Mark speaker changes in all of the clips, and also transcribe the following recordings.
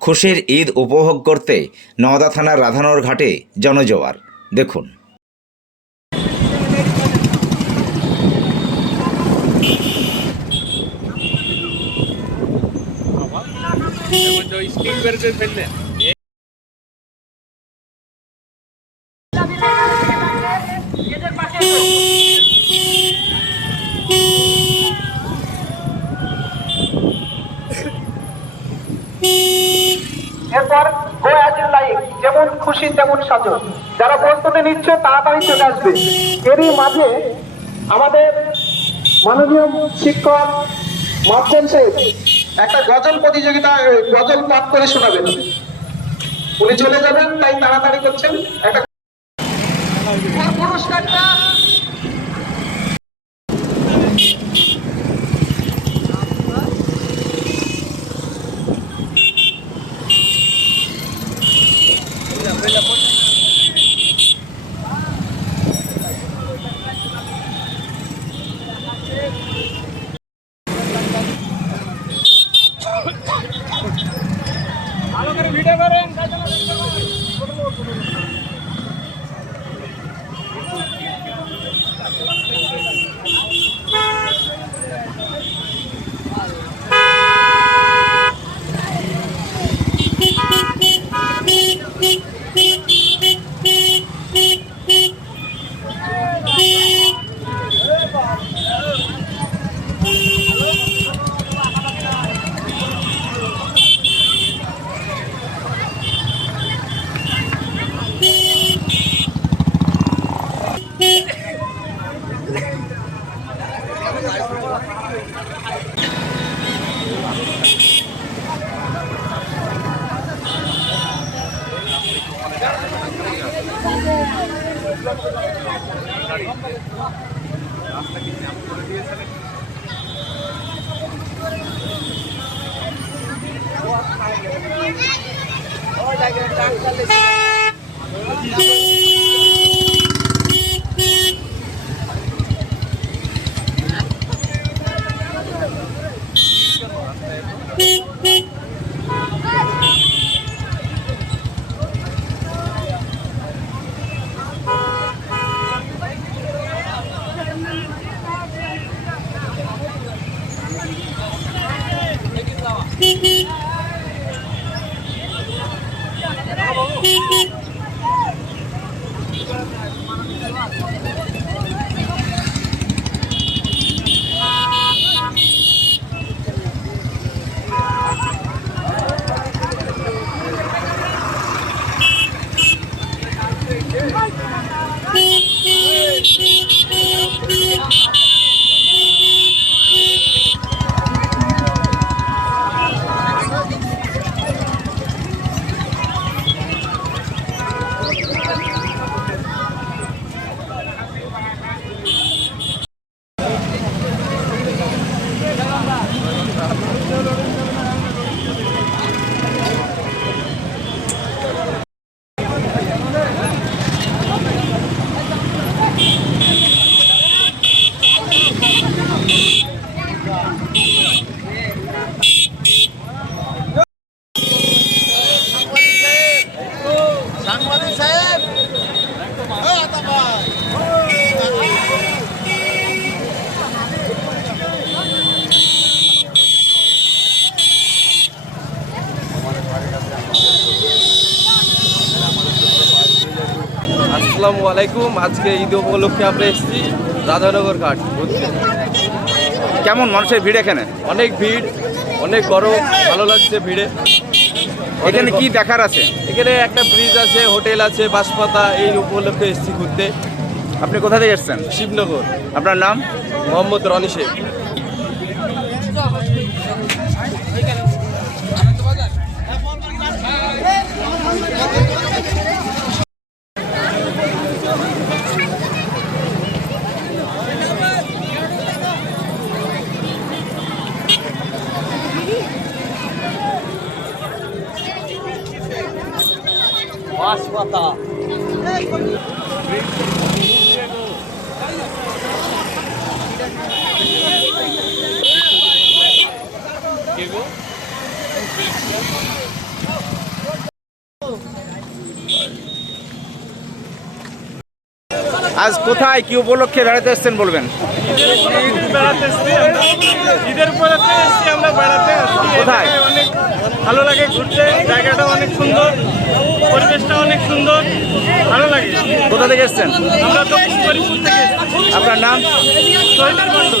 Speaker 1: খুশির ঈদ উপভোগ করতে নওদা থানার রাধানগর ঘাটে জনজোয়ার। দেখুন।
Speaker 2: এরপর গো অ্যাজ ইউ লাইক যেমন খুশি, তেমন সাজো। যারা প্রস্তুতি নিচ্ছে, তাড়াতাড়ি চলে আসবে। এরই মাঝে আমাদের মাননীয় শিক্ষক মাধ্যম সাহেব একটা গজল প্রতিযোগিতা গজল পাঠ করে শোনাবেন। উনি চলে যাবেন, তাই তাড়াতাড়ি করছেন। একটা পুরস্কারটা
Speaker 3: 頑張れ。Yeah. আলাইকুম। আজকে ঈদ উপলক্ষে আমরা এসেছি রাধানগর ঘাট ঘুরতে
Speaker 1: কেমন মানুষের ভিড় এখানে?
Speaker 3: অনেক ভিড় অনেক গরম ভালো লাগছে ভিড়ে।
Speaker 1: এখানে কি দেখার আছে?
Speaker 3: এখানে একটা ব্রিজ আছে হোটেল আছে বাসপাতা এই উপলক্ষে এসেছি ঘুরতে।
Speaker 1: আপনি কোথা থেকে এসছেন?
Speaker 3: শিবনগর।
Speaker 1: আপনার নাম?
Speaker 3: মোহাম্মদ রনি শেখ।
Speaker 4: আজ কোথায় কি উপলক্ষে বেড়াতে আসছেন বলবেন? কোথায়?
Speaker 5: ভালো লাগে ঘুরতে জায়গাটা অনেক সুন্দর পরিবেশটা অনেক সুন্দর ভালো লাগে।
Speaker 4: কোথা থেকে এসছেন?
Speaker 5: তো আপনার নাম? সৈতার মন্ডল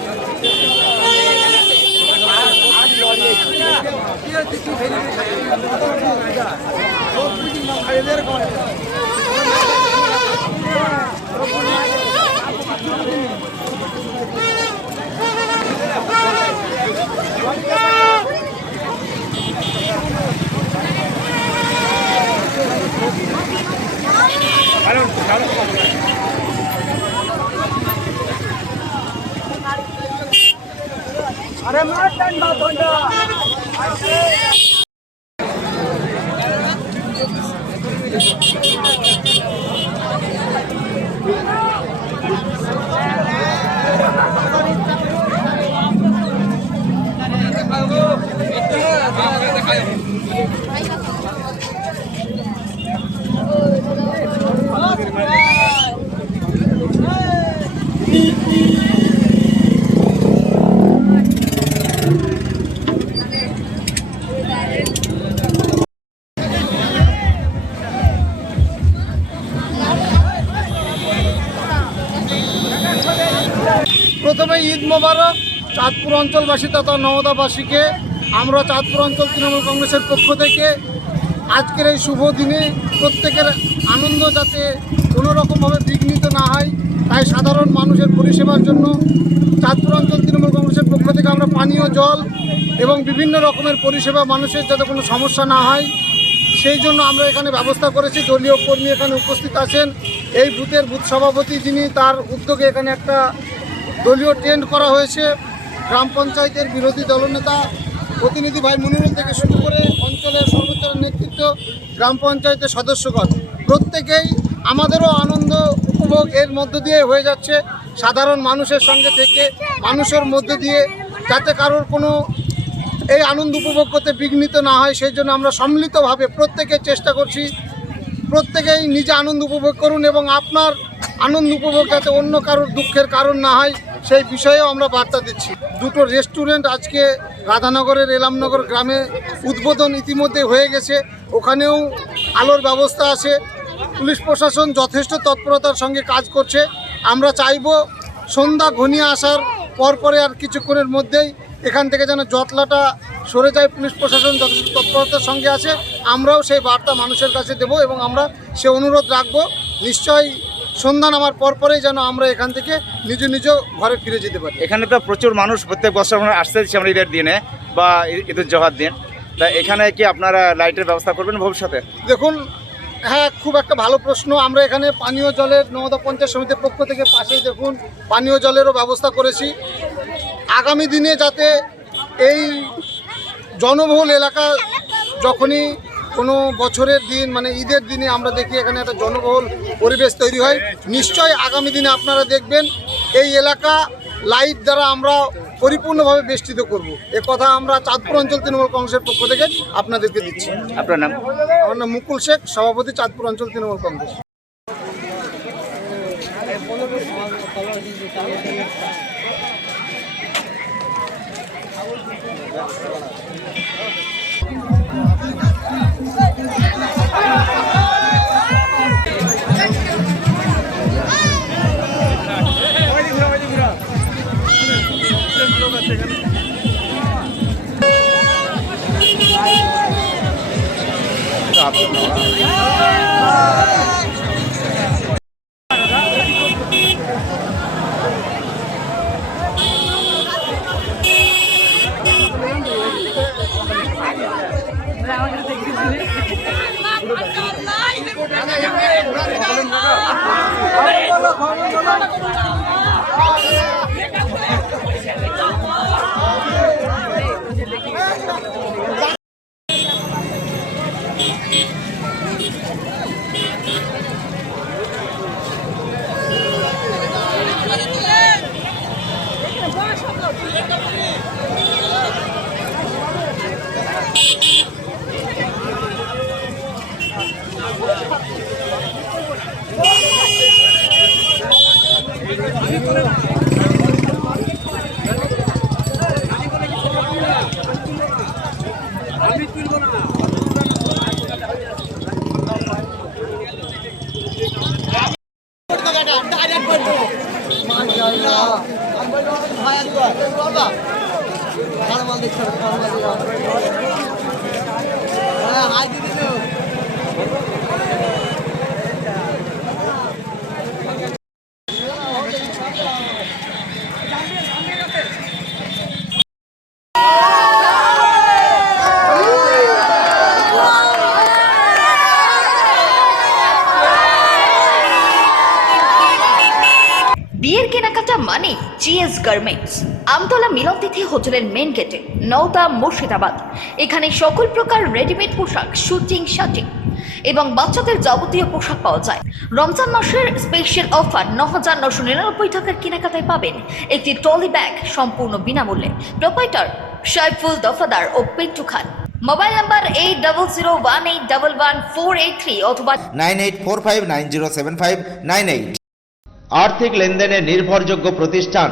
Speaker 5: দক্ষিণ হরিপুর থেকে এসেছি।
Speaker 4: আপনার নাম
Speaker 5: সোহেল মন্ডল
Speaker 6: প্রথমে অঞ্চলবাসী তথা নওদাবাসীকে, আমরা চাঁদপুর অঞ্চল তৃণমূল কংগ্রেসের পক্ষ থেকে আজকের এই শুভ দিনে প্রত্যেকের আনন্দ যাতে কোনো রকমভাবে বিঘ্নিত না হয়, তাই সাধারণ মানুষের পরিষেবার জন্য চাঁদপুর অঞ্চল তৃণমূল কংগ্রেসের পক্ষ থেকে আমরা পানীয় জল এবং বিভিন্ন রকমের পরিষেবা মানুষের যাতে কোনো সমস্যা না হয়, সেই জন্য আমরা এখানে ব্যবস্থা করেছি। দলীয় কর্মী এখানে উপস্থিত আছেন। এই বুথের বুথ সভাপতি যিনি, তার উদ্যোগে এখানে একটা দলীয় টেন্ট করা হয়েছে। গ্রাম পঞ্চায়েতের বিরোধী দলনেতা প্রতিনিধি ভাই মনিরুল থেকে শুরু করে অঞ্চলের সর্বোচ্চ নেতৃত্ব গ্রাম পঞ্চায়েতের সদস্যগণ। প্রত্যেকেই আমাদেরও আনন্দ উপভোগ এর মধ্য দিয়ে হয়ে যাচ্ছে। সাধারণ মানুষের সঙ্গে থেকে মানুষের মধ্যে দিয়ে যাতে কারোর কোনো এই আনন্দ উপভোগ করতে বিঘ্নিত না হয়, সেই জন্য আমরা সম্মিলিতভাবে প্রত্যেকে চেষ্টা করছি। প্রত্যেকেই নিজে আনন্দ উপভোগ করুন এবং আপনার আনন্দ উপভোগ যাতে অন্য কারোর দুঃখের কারণ না হয় সেই বিষয়েও আমরা বার্তা দিচ্ছি। দুটো রেস্টুরেন্ট আজকে রাধানগরের এলামনগর গ্রামে উদ্বোধন ইতিমধ্যে হয়ে গেছে। ওখানেও আলোর ব্যবস্থা আছে। পুলিশ প্রশাসন যথেষ্ট তৎপরতার সঙ্গে কাজ করছে। আমরা চাইব সন্ধ্যা ঘনিয়ে আসার পরপরে আর কিছুক্ষণের মধ্যেই এখান থেকে যেন জটলাটা সরে যায়। পুলিশ প্রশাসন যথেষ্ট তৎপরতার সঙ্গে আছে। আমরাও সেই বার্তা মানুষের কাছে দেব এবং আমরা সে অনুরোধ রাখব। নিশ্চয়ই সন্ধ্যা নামার পরপরেই যেন আমরা এখান থেকে নিজ নিজ ঘরে ফিরে যেতে পারি।
Speaker 4: এখানে তো প্রচুর মানুষ প্রত্যেক বছর আমরা আসতে আমরা ঈদের দিনে বা ঈ- ঈদুল জোহার দিন। তা এখানে কি আপনারা লাইটের ব্যবস্থা করবেন ভবিষ্যতে?
Speaker 6: দেখুন হ্যাঁ খুব একটা ভালো প্রশ্ন। আমরা এখানে পানীয় জলের নবদা পঞ্চায়েত সমিতির পক্ষ থেকে পাশেই দেখুন পানীয় জলেরও ব্যবস্থা করেছি। আগামী দিনে যাতে এই জনবহুল এলাকা যখনই কোনো বছরের দিন মানে ঈদের দিনে আমরা দেখি এখানে একটা জনবহুল পরিবেশ তৈরি হয়। নিশ্চয়ই আগামী দিনে আপনারা দেখবেন এই এলাকা লাইট দ্বারা আমরা পরিপূর্ণভাবে বেষ্টিত করব। এ কথা আমরা চাঁদপুর অঞ্চল তৃণমূল কংগ্রেসের পক্ষ থেকে আপনাদেরকে দিচ্ছি।
Speaker 4: আপনার নাম?
Speaker 6: আমার নাম মুকুল শেখ সভাপতি চাঁদপুর অঞ্চল তৃণমূল কংগ্রেস।
Speaker 7: বিয়ের মিলনতিথি হোটেলের মেন গেটে নওদা মুর্শিদাবাদ। এখানে সকল প্রকার রেডিমেড পোশাক শুটিং শাটিং এবং বাচ্চাদের যাবতীয় পোশাক পাওয়া যায়। রমজান মাসের স্পেশাল অফার ন হাজার নশো নিরানব্বই টাকার কেনাকাটায় পাবেন একটি ট্রলি ব্যাগ সম্পূর্ণ বিনামূল্যে। প্রোপাইটার সাইফুল দফাদার ও Pintu Khan. Mobile number eight double zero one eight double one four eight three অথবা
Speaker 1: nine eight four five nine zero seven five nine eight আর্থিক লেনদেনের নির্ভরযোগ্য প্রতিষ্ঠান